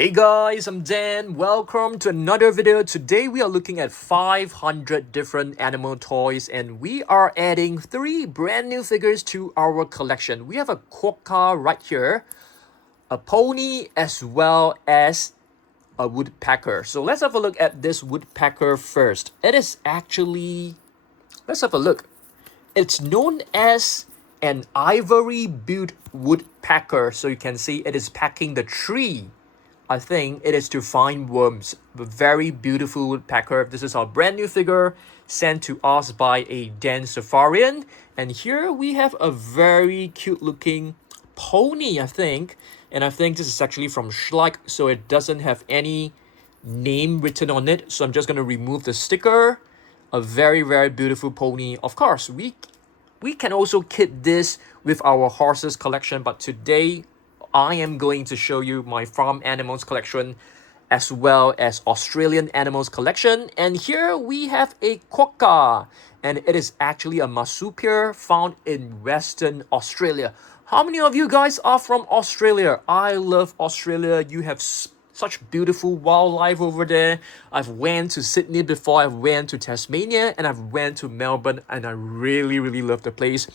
Hey guys, I'm Dan. Welcome to another video. Today we are looking at 500 different animal toys and we are adding 3 brand new figures to our collection. We have a quokka right here, a pony as well as a woodpecker. So let's have a look at this woodpecker first. It is actually, let's have a look. It's known as an ivory-built woodpecker. So you can see it is packing the tree. I think it is to find worms. A very beautiful woodpecker. This is our brand new figure sent to us by a Dan Safarian. And here we have a very cute looking pony, I think. And I think this is actually from Schleich, so it doesn't have any name written on it. So I'm just going to remove the sticker. A very, very beautiful pony. Of course, we can also kit this with our horses collection, but today I am going to show you my farm animals collection as well as Australian animals collection. And here we have a quokka, and it is actually a marsupial found in Western Australia. How many of you guys are from Australia? I love Australia. You have such beautiful wildlife over there. I've went to Sydney before, I've went to Tasmania, and I've went to Melbourne, and I really love the place.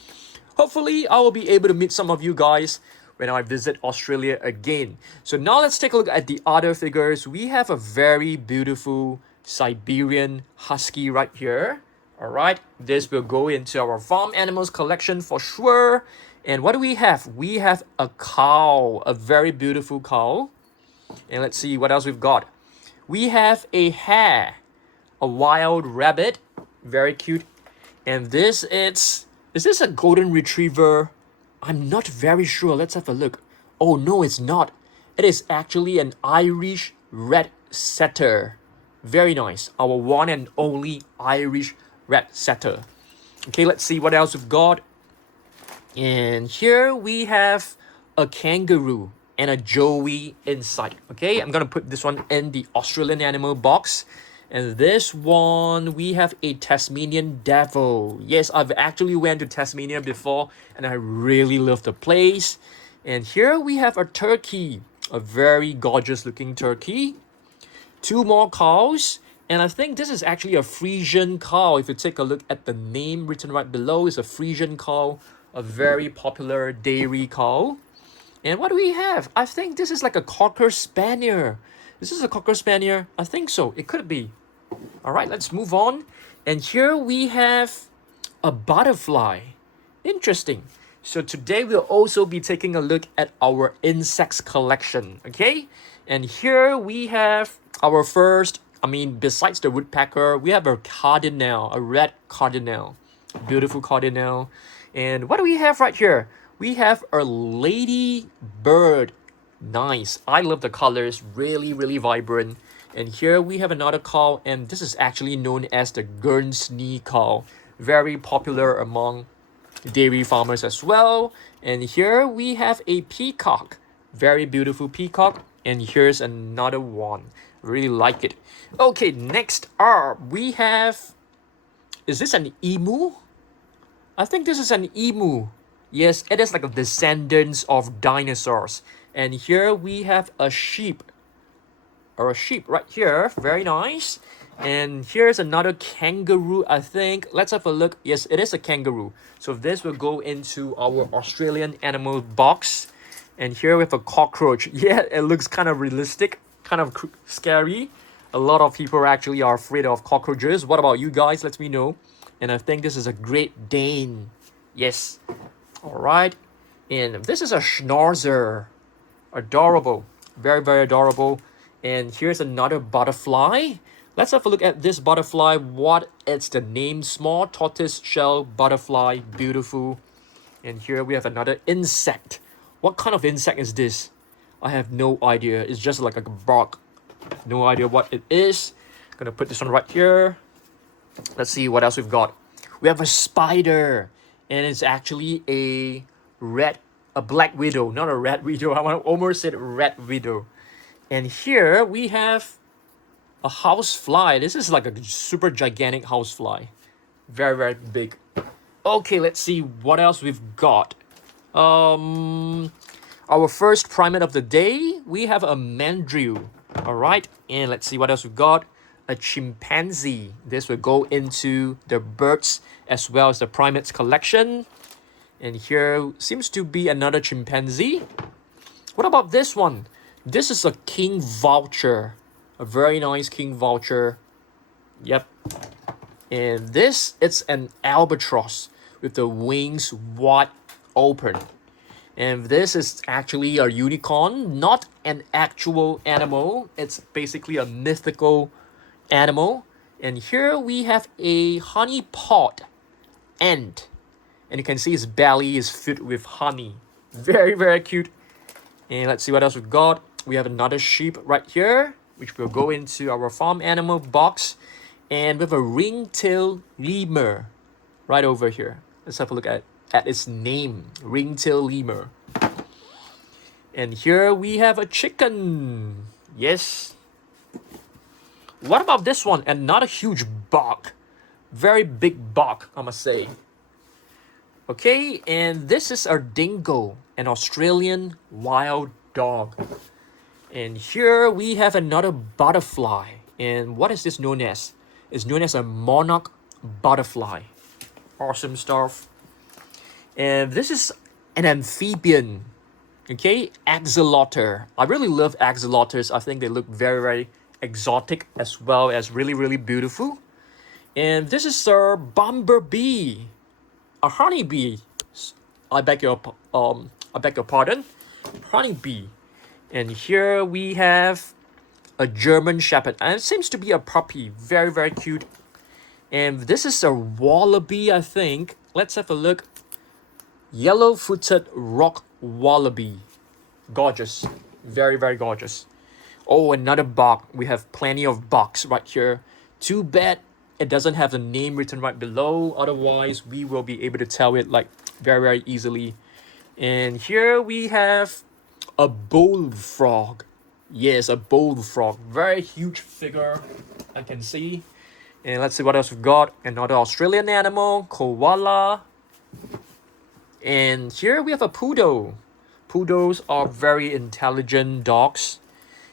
Hopefully, I will be able to meet some of you guys when I visit Australia again. So now let's take a look at the other figures. We have a very beautiful Siberian Husky right here. All right, this will go into our farm animals collection for sure. And what do we have? We have a cow, a very beautiful cow. And let's see what else we've got. We have a hare, a wild rabbit, very cute. And this is this a golden retriever? I'm not very sure. Let's have a look. Oh, no, it's not. It is actually an Irish red setter. Very nice. Our one and only Irish red setter. Okay, let's see what else we've got. And here we have a kangaroo and a joey inside. Okay, I'm gonna put this one in the Australian animal box. And this one, we have a Tasmanian devil. Yes, I've actually went to Tasmania before and I really love the place. And here we have a turkey, a very gorgeous looking turkey. 2 more cows. And I think this is actually a Frisian cow. If you take a look at the name written right below, it's a Frisian cow, a very popular dairy cow. And what do we have? I think this is like a Cocker Spaniel. Is this a Cocker Spaniel? I think so. It could be. All right, let's move on. And here we have a butterfly. Interesting. So today we'll also be taking a look at our insects collection. Okay? And here we have our first, besides the woodpecker, we have a cardinal, a red cardinal. Beautiful cardinal. And what do we have right here? We have a ladybird. Nice. I love the colors. Really vibrant. And here we have another cow, and this is actually known as the Guernsey cow. Very popular among dairy farmers as well. And here we have a peacock. Very beautiful peacock. And here's another one. Really like it. Okay, next up we have... Is this an emu? I think this is an emu. Yes, it is like a descendants of dinosaurs. And here we have a sheep. Or a sheep right here. Very nice. And here's another kangaroo, I think. Let's have a look. Yes, it is a kangaroo. So this will go into our Australian animal box. And here we have a cockroach. Yeah, it looks kind of realistic. Kind of scary. A lot of people actually are afraid of cockroaches. What about you guys? Let me know. And I think this is a Great Dane. Yes. Alright. And this is a schnauzer. Adorable. Very adorable. And here's another butterfly. Let's have a look at this butterfly. What is the name? Small tortoise shell butterfly. Beautiful. And here we have another insect. What kind of insect is this? I have no idea. It's just like a bug. No idea what it is. Gonna put this one right here. Let's see what else we've got. We have a spider. And it's actually a black widow. Not a red widow. I almost said red widow. And here we have a housefly. This is like a super gigantic housefly. Very big. Okay, let's see what else we've got. Our first primate of the day, we have a mandrill. All right, and let's see what else we've got. A chimpanzee. This will go into the birds as well as the primates collection. And here seems to be another chimpanzee. What about this one? This is a king vulture. A very nice king vulture. Yep. And this, it's an albatross with the wings wide open. And this is actually a unicorn, not an actual animal. It's basically a mythical animal. And here we have a honey pot ant. And you can see his belly is filled with honey. Very, very cute. And let's see what else we've got. We have another sheep right here, which will go into our farm animal box. And with a ring-tailed lemur right over here. Let's have a look at its name, ring-tailed lemur. And here we have a chicken. Yes. What about this one? And not a huge buck. Very big buck, I must say. Okay, and this is our dingo, an Australian wild dog. And here we have another butterfly. And what is this known as? It's known as a monarch butterfly. Awesome stuff. And this is an amphibian. Okay, axolotl. I really love axolotls. I think they look very, very exotic as well as really, really beautiful. And this is our bumblebee, a honeybee. I beg your pardon, honeybee. And here we have a German Shepherd, and it seems to be a puppy. Very, very cute. And this is a wallaby, I think. Let's have a look. Yellow-footed rock wallaby. Gorgeous. Very, very gorgeous. Oh, another buck. We have plenty of bucks right here. Too bad it doesn't have the name written right below. Otherwise, we will be able to tell it like very, very easily. And here we have a bullfrog. Yes, a bullfrog. Very huge figure, I can see. And let's see what else we've got. Another Australian animal, koala. And here we have a poodle. Poodles are very intelligent dogs.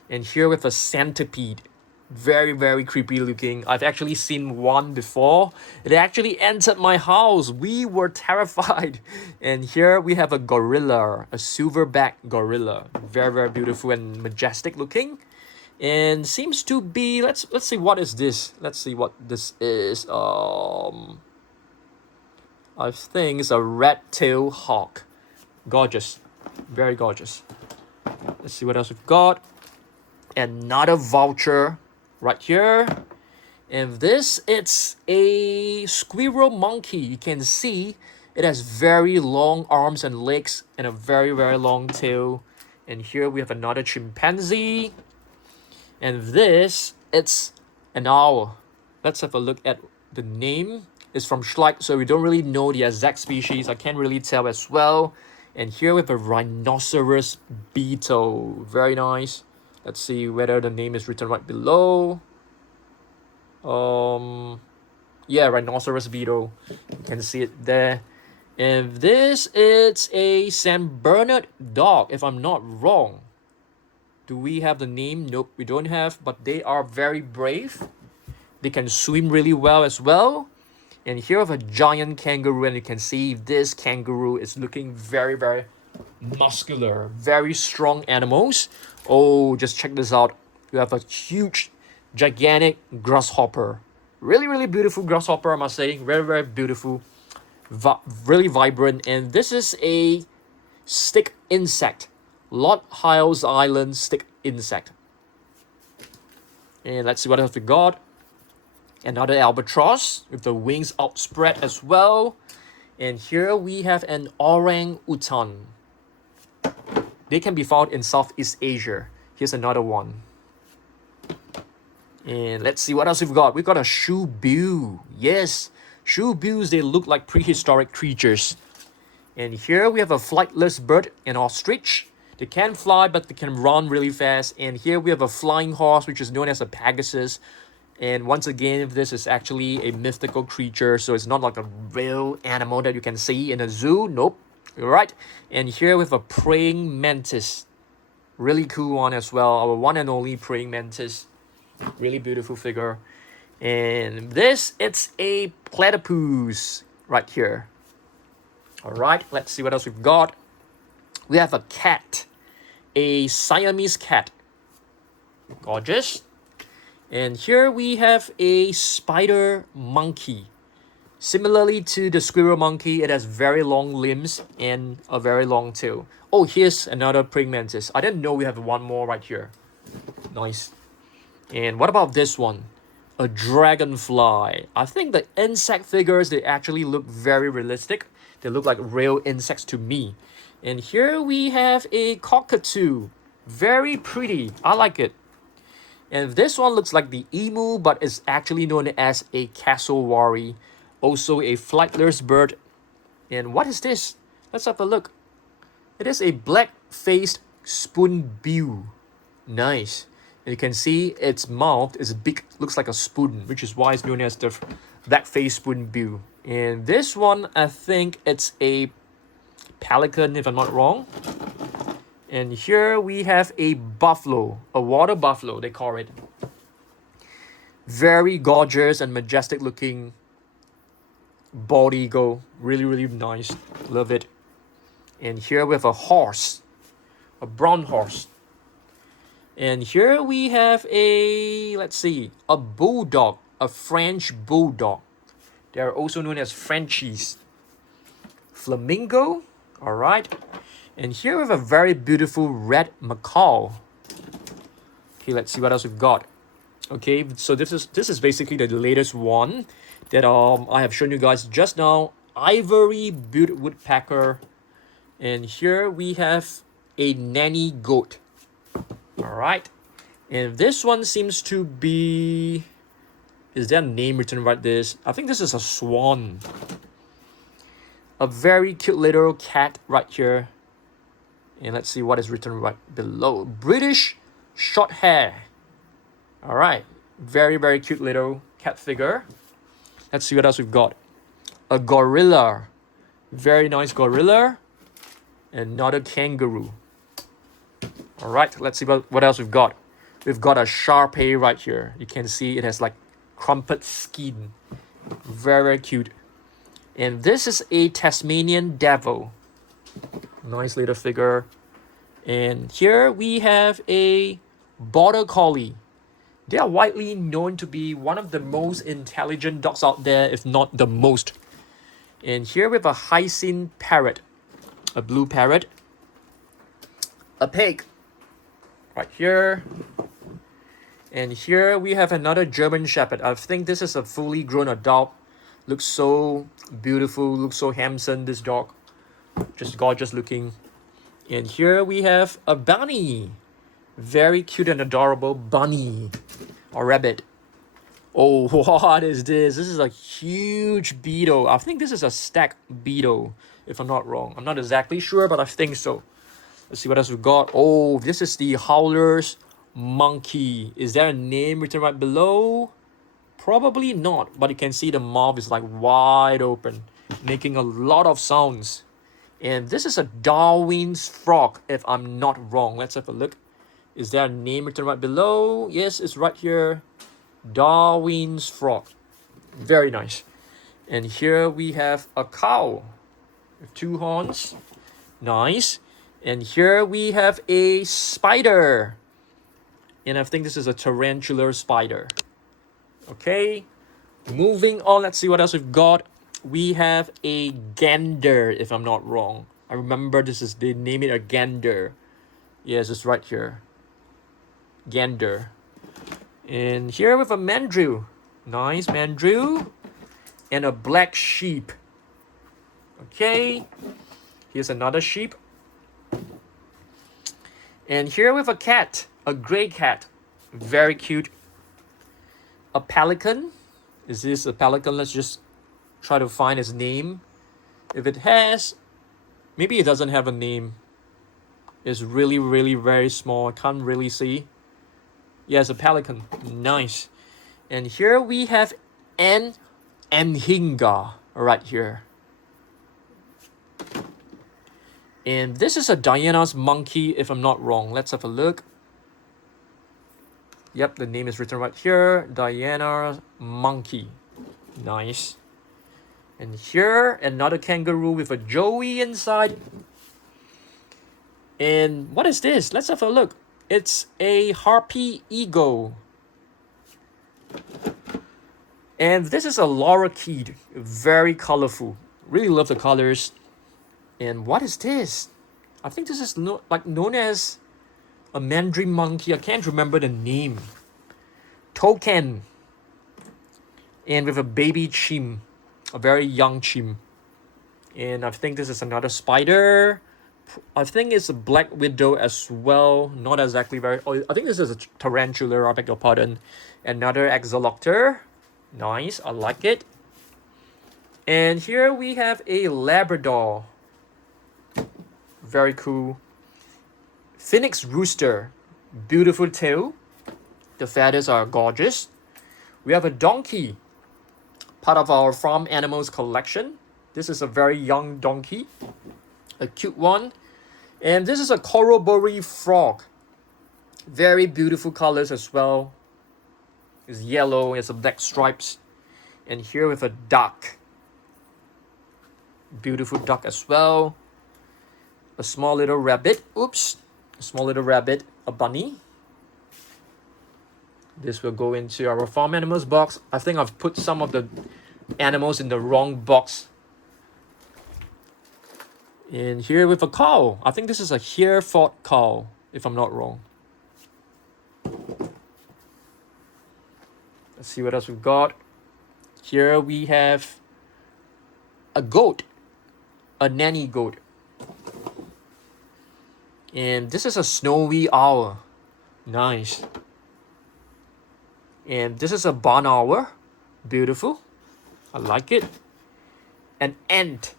And here we have a centipede. Very, very creepy looking. I've actually seen one before. It actually entered my house. We were terrified. And here we have a gorilla, a silverback gorilla. Very, very beautiful and majestic looking. And seems to be, let's see, what is this? Let's see what this is. I think it's a red-tailed hawk. Gorgeous. Very gorgeous. Let's see what else we've got. Another vulture right here. And this, it's a squirrel monkey. You can see it has very long arms and legs and a very, very long tail. And here we have another chimpanzee. And this, it's an owl. Let's have a look at the name. It's from Schleich, so we don't really know the exact species. I can't really tell as well. And here we have a rhinoceros beetle. Very nice. Let's see whether the name is written right below. Yeah, rhinoceros beetle. You can see it there. And this is a Saint Bernard dog, if I'm not wrong. Do we have the name? Nope, we don't have. But they are very brave. They can swim really well as well. And here we have a giant kangaroo, and you can see this kangaroo is looking very, very muscular. Very strong animals. Oh, just check this out. You have a huge, gigantic grasshopper. Really, really beautiful grasshopper, I must say. Very, very beautiful. Really vibrant. And this is a stick insect. Lord Howe's Island stick insect. And let's see what else we got. Another albatross with the wings outspread as well. And here we have an orangutan. They can be found in Southeast Asia. Here's another one. And let's see what else we've got. We've got a shoebill. Yes, shoebills, they look like prehistoric creatures. And here we have a flightless bird, an ostrich. They can fly, but they can run really fast. And here we have a flying horse, which is known as a Pegasus. And once again, this is actually a mythical creature, so it's not like a real animal that you can see in a zoo. Nope. All right, and here with a praying mantis. Really cool one as well. Our one and only praying mantis. Really beautiful figure. And this, it's a platypus right here. All right, let's see what else we've got. We have a cat, a Siamese cat. Gorgeous. And here we have a spider monkey. Similarly to the squirrel monkey, it has very long limbs and a very long tail. Oh, here's another praying mantis. I didn't know we have one more right here. Nice. And what about this one? A dragonfly. I think the insect figures, they actually look very realistic. They look like real insects to me. And here we have a cockatoo. Very pretty. I like it. And this one looks like the emu, but is actually known as a cassowary. Also a flightless bird. And what is this? Let's have a look. It is a black-faced spoonbill. Nice. And you can see its mouth is big, looks like a spoon, which is why it's known as the black-faced spoonbill. And this one, I think it's a pelican, if I'm not wrong. And here we have a buffalo, a water buffalo, they call it. Very gorgeous and majestic looking bald eagle. Really, really nice. Love it. And here we have a horse, a brown horse. And here we have a, let's see, a bulldog, a French bulldog. They are also known as Frenchies. Flamingo, all right. And here we have a very beautiful red macaw. Okay, let's see what else we've got. Okay, so this is basically the latest one that I have shown you guys just now. Ivory-billed woodpecker. And here we have a nanny goat. All right. And this one seems to be... Is there a name written right this? I think this is a swan. A very cute little cat right here. And let's see what is written right below. British short hair. All right. Very, very cute little cat figure. Let's see what else we've got. A gorilla. Very nice gorilla. Another kangaroo. All right. Let's see what else we've got. We've got a Shar-Pei right here. You can see it has like crumpled skin. Very, very cute. And this is a Tasmanian devil. Nice little figure. And here we have a border collie. They are widely known to be one of the most intelligent dogs out there, if not the most. And here we have a hyacinth parrot, a blue parrot, a pig right here. And here we have another German Shepherd. I think this is a fully grown adult. Looks so beautiful, looks so handsome, this dog. Just gorgeous looking. And here we have a bunny. Very cute and adorable bunny or rabbit. Oh, what is this? This is a huge beetle. I think this is a stag beetle, if I'm not wrong. I'm not exactly sure, but I think so. Let's see what else we've got. Oh, this is the howler's monkey. Is there a name written right below? Probably not, but you can see the mouth is like wide open, making a lot of sounds. And this is a Darwin's frog, if I'm not wrong. Let's have a look. Is there a name written right below? Yes, it's right here. Darwin's frog. Very nice. And here we have a cow with 2 horns. Nice. And here we have a spider. And I think this is a tarantular spider. Okay. Moving on, let's see what else we've got. We have a gander, if I'm not wrong. I remember they name it a gander. Yes, it's right here. Gander. And here with a mandrill. Nice mandrill. And a black sheep. Okay. Here's another sheep. And here with a cat. A gray cat. Very cute. A pelican. Is this a pelican? Let's just try to find its name. If it has, maybe it doesn't have a name. It's really, really very small. I can't really see. Yes, a pelican. Nice. And here we have an anhinga right here. And this is a Diana's monkey, if I'm not wrong. Let's have a look. Yep, the name is written right here. Diana's monkey. Nice. And here, another kangaroo with a joey inside. And what is this? Let's have a look. It's a harpy eagle. And this is a lorikeet. Very colorful. Really love the colors. And what is this? I think this is known as a mandarin monkey. I can't remember the name. Toucan. And with a baby chim. A very young chim. And I think this is another spider. I think it's a black widow as well. Not exactly very... Oh, I think this is a tarantula. I beg your pardon. Another axolotl. Nice. I like it. And here we have a Labrador. Very cool. Phoenix rooster. Beautiful tail. The feathers are gorgeous. We have a donkey. Part of our farm animals collection. This is a very young donkey. A cute one. And this is a corroboree frog. Very beautiful colors as well. It's yellow, it's a black stripes. And here with a duck. Beautiful duck as well. A small little rabbit. Oops. A small little rabbit. A bunny. This will go into our farm animals box. I think I've put some of the animals in the wrong box. And here with a cow. I think this is a Hereford cow, if I'm not wrong. Let's see what else we've got. Here we have a goat. A nanny goat. And this is a snowy owl. Nice. And this is a barn owl. Beautiful. I like it. An ant.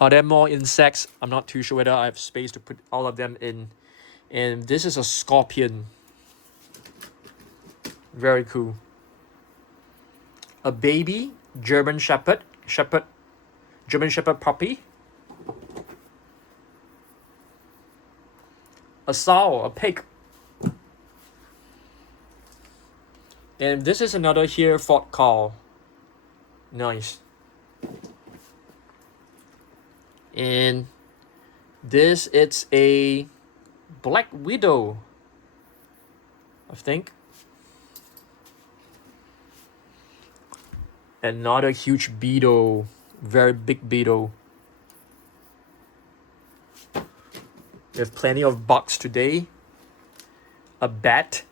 Are there more insects? I'm not too sure whether I have space to put all of them in. And this is a scorpion. Very cool. A baby German Shepherd. German Shepherd puppy. A sow, a pig. And this is another Hereford cow. Nice. And this, it's a black widow, I think. Another huge beetle. Very big beetle. We have plenty of bugs today. A bat.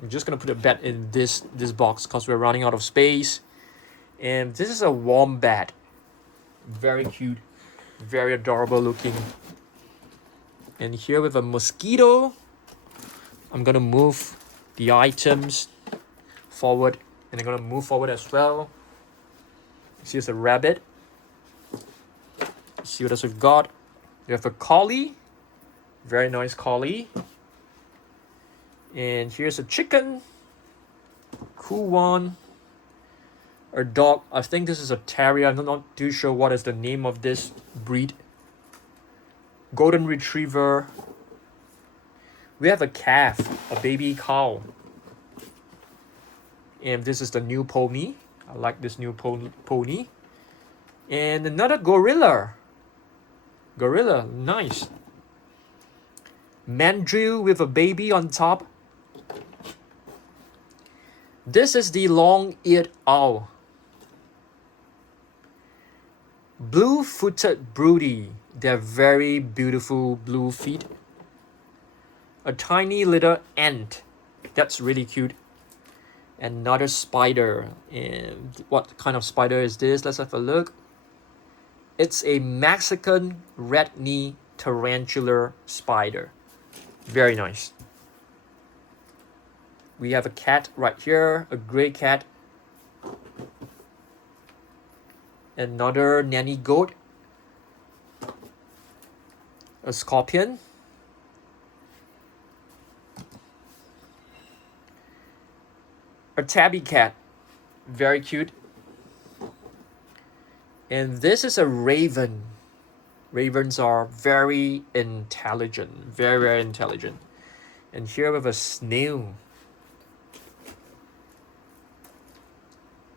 I'm just gonna put a bat in this box because we're running out of space. And this is a wombat. Very cute. Very adorable looking. And here with a mosquito. I'm gonna move the items forward. And I'm gonna move forward as well. See, it's a rabbit. See what else we've got. We have a collie. Very nice collie. And here's a chicken. Cool one. A dog. I think this is a terrier. I'm not too sure what is the name of this breed. Golden retriever. We have a calf. A baby cow. And this is the new pony. I like this new pony. And another gorilla. Gorilla, nice. Mandrill with a baby on top. This is the long-eared owl. Blue-footed broody. They're very beautiful blue feet. A tiny little ant. That's really cute. Another spider. And what kind of spider is this? Let's have a look. It's a Mexican red knee tarantula spider. Very nice. We have a cat right here, a gray cat. Another nanny goat. A scorpion. A tabby cat. Very cute. And this is a raven. Ravens are very intelligent, very, very intelligent. And here we have a snail.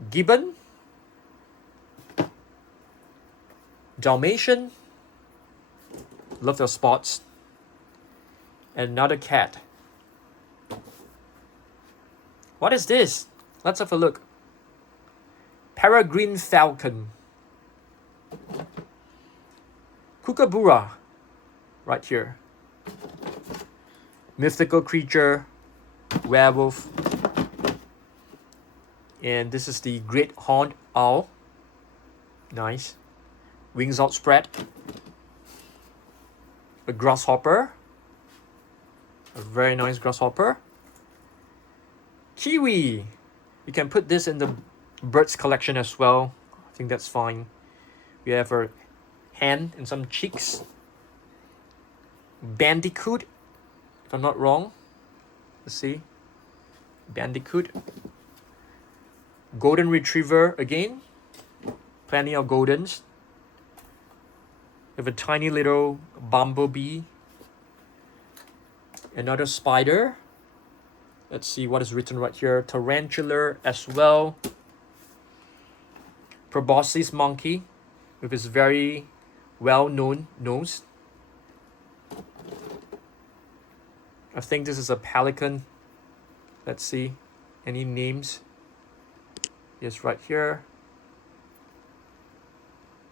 Gibbon. Dalmatian. Love their spots. Another cat. What is this? Let's have a look. Peregrine falcon. Kookaburra. Right here. Mythical creature. Werewolf. And this is the great horned owl. Nice. Wings outspread. A grasshopper. A very nice grasshopper. Kiwi. You can put this in the birds collection as well. I think that's fine. We have a hen and some chicks. Bandicoot, if I'm not wrong. Let's see. Bandicoot. Golden retriever again. Plenty of goldens. We have a tiny little bumblebee. Another spider. Let's see what is written right here. Tarantula as well. Proboscis monkey with his very well-known nose. I think this is a pelican. Let's see. Any names? Yes, right here.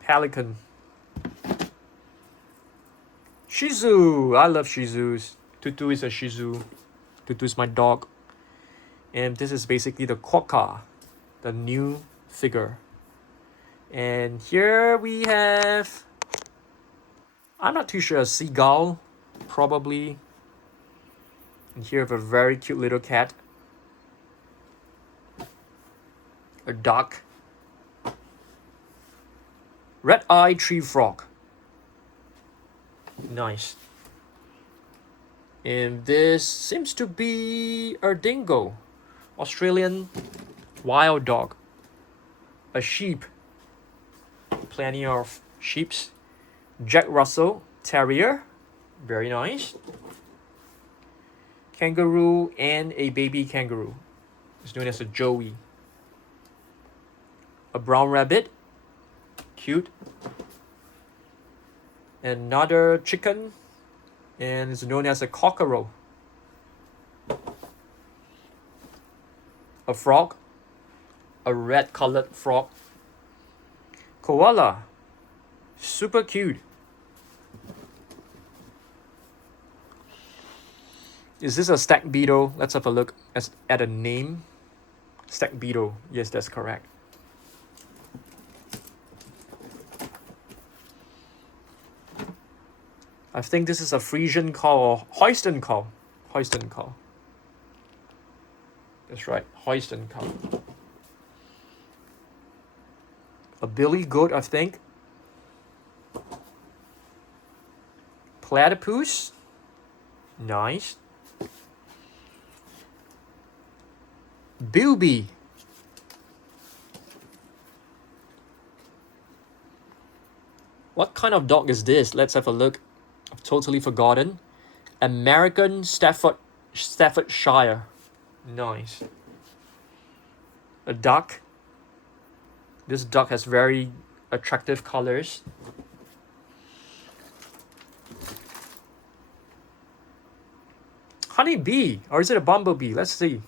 Pelican. Shih Tzu. I love Shih Tzus. Tutu is a Shih Tzu. Tutu is my dog. And this is basically the quokka, the new figure. And here we have, I'm not too sure, a seagull, probably. And here we have a very cute little cat. A duck. Red-eyed tree frog. Nice. And this seems to be a dingo. Australian wild dog. A sheep. Plenty of sheeps. Jack Russell Terrier. Very nice. Kangaroo and a baby kangaroo. It's known as a joey. A brown rabbit. Cute. Another chicken. And it's known as a cockerel. A frog. A red colored frog. Koala. Super cute. Is this a stag beetle? Let's have a look at a name. Stag beetle. Yes, that's correct. I think this is a Frisian cow or Holstein cow. Holstein cow. That's right, Holstein cow. A billy goat, I think. Platypus. Nice. Bilby. What kind of dog is this? Let's have a look. I've totally forgotten. American Staffordshire. Nice. A duck. This duck has very attractive colors. Honeybee, or is it a bumblebee? Let's see.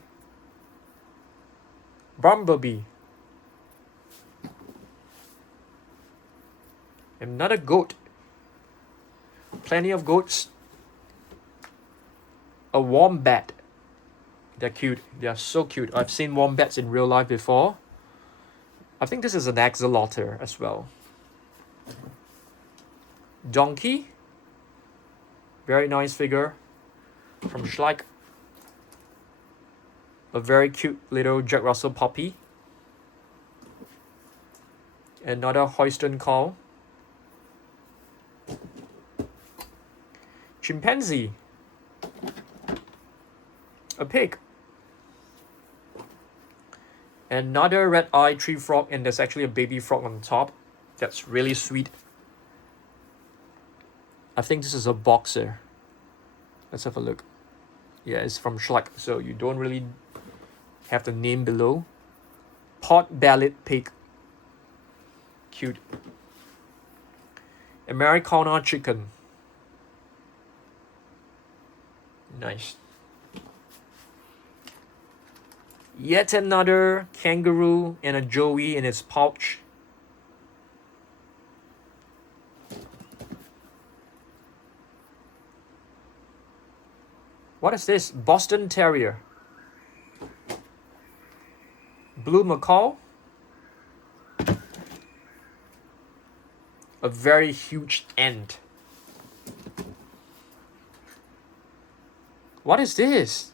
Bumblebee. Another goat. Plenty of goats. A wombat. They're cute. They are so cute. I've seen wombats in real life before. I think this is an axolotl as well. Donkey. Very nice figure from Schleich. A very cute little Jack Russell puppy. Another Holstein cow. Chimpanzee. A pig. Another red-eyed tree frog, and there's actually a baby frog on top. That's really sweet. I think this is a boxer. Let's have a look. Yeah, it's from Schleck, so you don't really have the name below. Pot-bellied pig. Cute. Americana chicken. Nice. Yet another kangaroo and a joey in its pouch. What is this? Boston Terrier. Blue macaw. A very huge ant. What is this?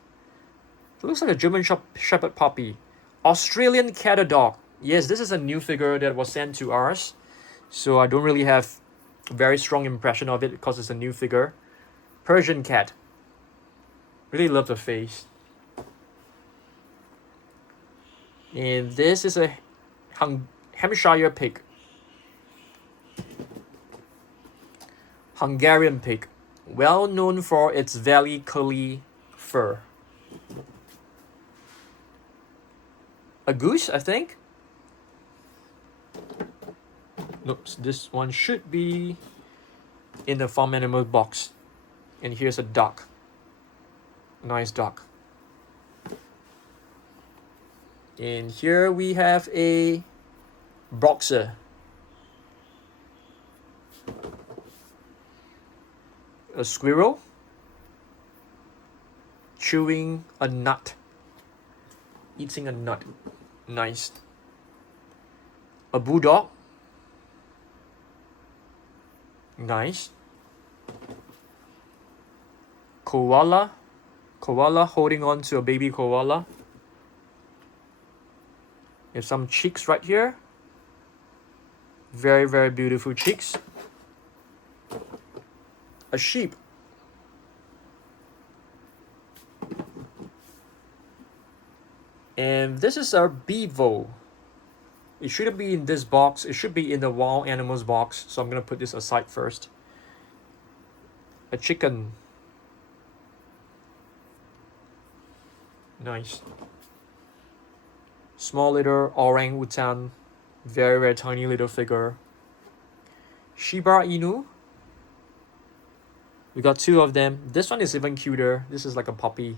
It looks like a German Shepherd puppy. Australian cat dog. Yes, this is a new figure that was sent to ours. So I don't really have a very strong impression of it because it's a new figure. Persian cat. Really love the face. And this is a Hampshire pig. Hungarian pig. Well known for its very curly fur. A goose, I think. Nope, this one should be in the farm animal box. And here's a duck. Nice duck. And here we have a boxer. A squirrel chewing a nut. Eating a nut. Nice. A bulldog. Nice. Koala. Koala holding on to a baby koala. There's some chicks right here. Very, very beautiful chicks. A sheep. And this is our bevo. It shouldn't be in this box. It should be in the wild animals box. So I'm going to put this aside first. A chicken. Nice. Small little orangutan. Very, very tiny little figure. Shiba Inu. We got two of them. This one is even cuter. This is like a puppy.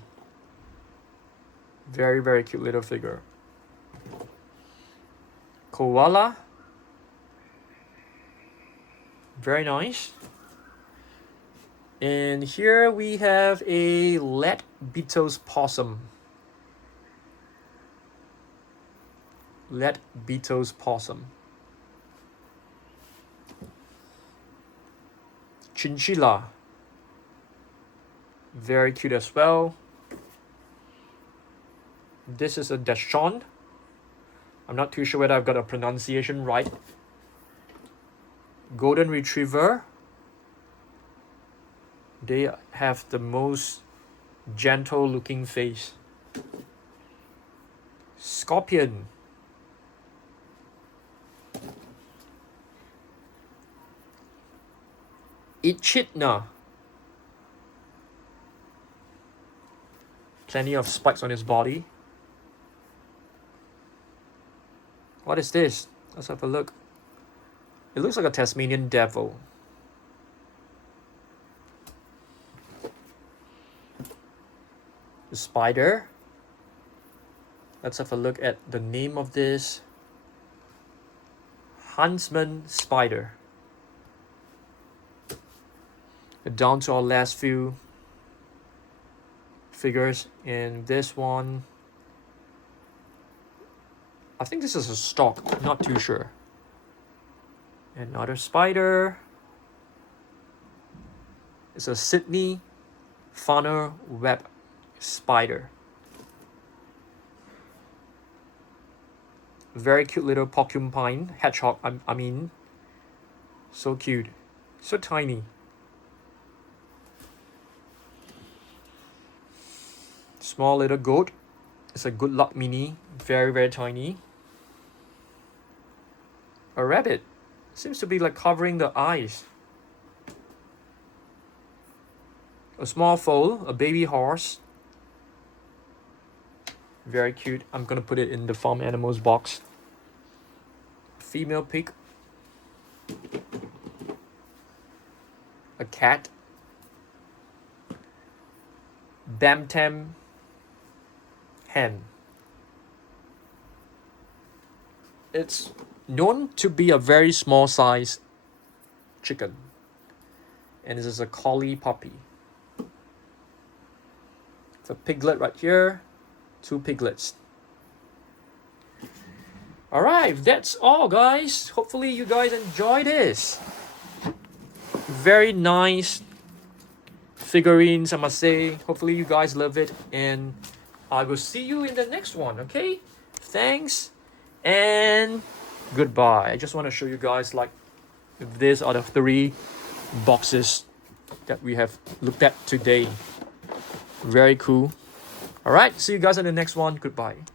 Very, very cute little figure. Koala. Very nice. And here we have a lead beetle's possum. Lead beetle's possum. Chinchilla. Very cute as well. This is a Dachshund. I'm not too sure whether I've got a pronunciation right. Golden Retriever. They have the most gentle looking face. Scorpion. Echidna. Plenty of spikes on his body. What is this? Let's have a look. It looks like a Tasmanian devil. The spider. Let's have a look at the name of this. Huntsman spider. Down to our last few figures, and this one, I think this is a stock, not too sure. Another spider. It's a Sydney funnel web spider. Very cute little porcupine, hedgehog, I mean. So cute, so tiny. Small little goat. It's a good luck mini. Very, very tiny. A rabbit. Seems to be like covering the eyes. A small foal, a baby horse. Very cute. I'm gonna put it in the farm animals box. Female pig. A cat. Bantam hen. It's known to be a very small size chicken. And this is a collie puppy. It's a piglet right here. 2 piglets. Alright, that's all guys. Hopefully you guys enjoy this. Very nice figurines, I must say. Hopefully you guys love it. And I will see you in the next one, okay? Thanks and goodbye. I just want to show you guys like these are the 3 boxes that we have looked at today. Very cool. Alright, see you guys in the next one. Goodbye.